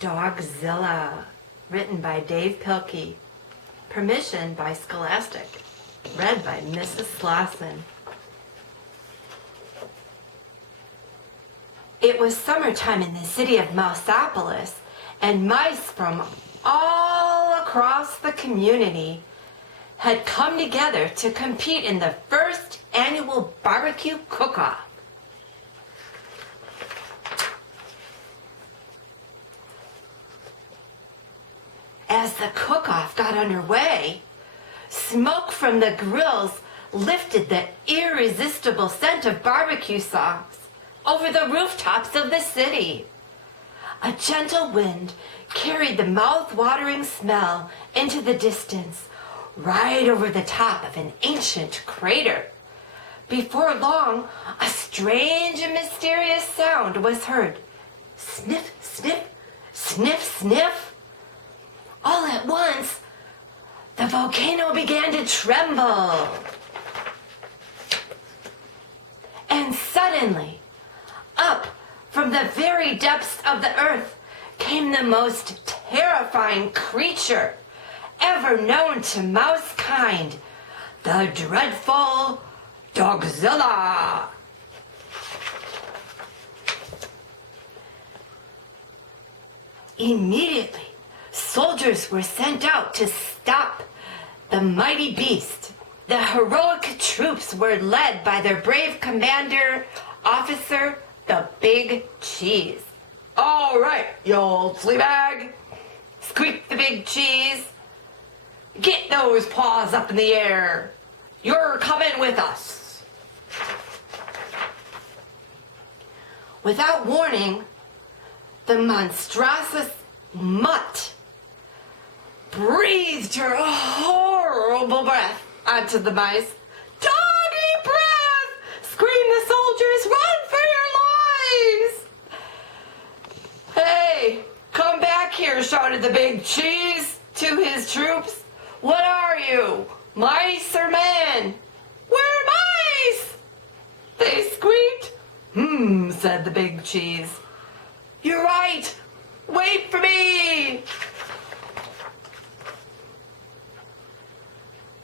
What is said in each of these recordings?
Dogzilla, written by Dave Pilkey. Permission by Scholastic. Read by Mrs Slawson. It was summertime in the city of Mouseopolis, and mice from all across the community had come together to compete in the first annual barbecue cook-off. As the cook-off got underway, smoke from the grills lifted the irresistible scent of barbecue sauce over the rooftops of the city. A gentle wind carried the mouth-watering smell into the distance, right over the top of an ancient crater. Before long, a strange and mysterious sound was heard. Sniff, sniff, sniff, sniff. All at once, the volcano began to tremble. And suddenly, up from the very depths of the earth came the most terrifying creature ever known to mouse kind, the dreadful Dogzilla. Immediately, soldiers were sent out to stop the mighty beast. The heroic troops were led by their brave commander, Officer the Big Cheese. "All right, you old flea bag," squeaked the Big Cheese. "Get those paws up in the air. You're coming with us." Without warning, the monstrous mutt breathed her horrible breath onto the mice. "Doggy breath!" screamed the soldiers. "Run for your lives!" "Hey, come back here," shouted the Big Cheese to his troops. "What are you, mice or men?" "We're mice!" they squeaked. Said the Big Cheese. "You're right. Wait for me."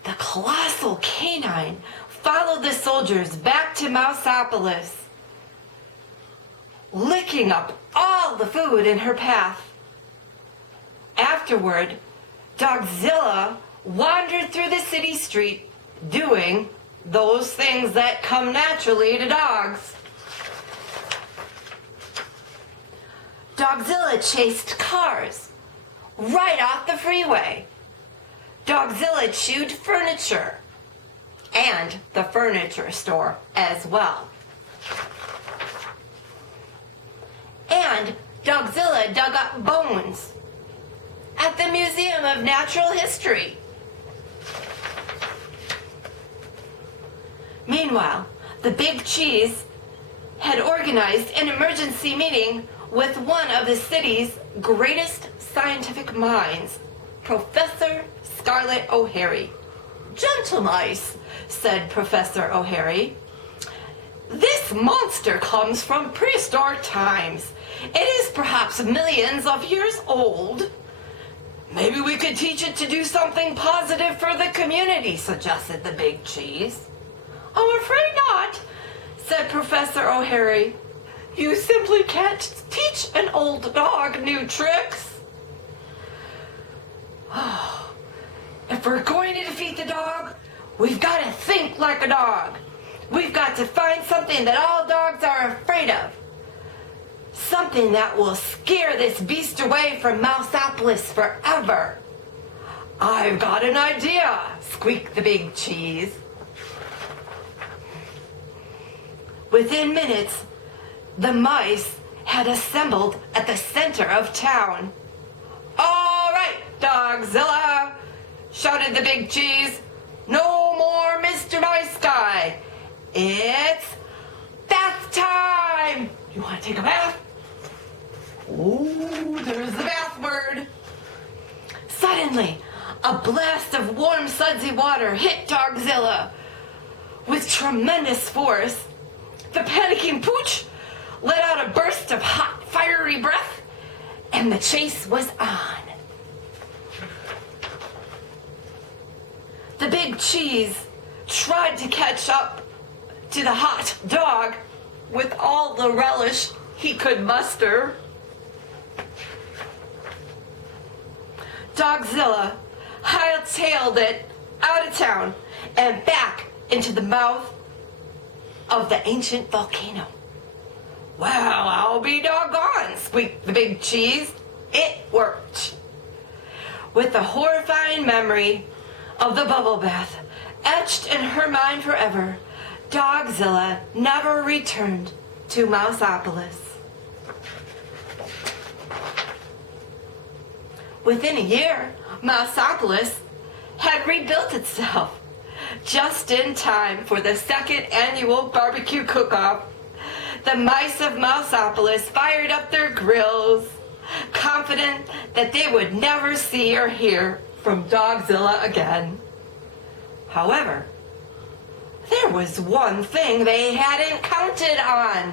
The colossal canine followed the soldiers back to Mouseopolis, licking up all the food in her path. Afterward, Dogzilla wandered through the city street, doing those things that come naturally to dogs. Dogzilla chased cars right off the freeway. Dogzilla chewed furniture and the furniture store as well. And Dogzilla dug up bones at the Museum of Natural History. Meanwhile, the Big Cheese had organized an emergency meeting with one of the city's greatest scientific minds, Professor Scarlet O'Hare. "Gentle mice," said Professor O'Hare, "this monster comes from prehistoric times. It is perhaps millions of years old. Maybe we could teach it to do something positive for the community," suggested the Big Cheese. "I'm afraid not," said Professor O'Hare. "You simply can't teach an old dog new tricks." "If we're going to defeat the dog, we've got to think like a dog. We've got to find something that all dogs are afraid of. Something that will scare this beast away from Mouseopolis forever." "I've got an idea," squeaked the Big Cheese. Within minutes, the mice had assembled at the center of town. "All right, Dogzilla," shouted the Big Cheese. "No more Mr. Nice Guy. It's bath time. You want to take a bath?" Oh, there's the bath word. Suddenly, a blast of warm, sudsy water hit Dogzilla with tremendous force. The panicking Pooch let out a burst of hot, fiery breath, and and the chase was on. The big cheese tried to catch up to the hot dog with all the relish he could muster. Dogzilla hightailed it out of town and back into the mouth of the ancient volcano. Well, I'll be doggone, squeaked the big cheese. It worked. With the horrifying memory of the bubble bath etched in her mind forever, Dogzilla never returned to Mouseopolis. Within a year, Mouseopolis had rebuilt itself, just in time for the second annual barbecue cook-off. The mice of Mouseopolis fired up their grills, confident that they would never see or hear from Dogzilla again. However, there was one thing they hadn't counted on.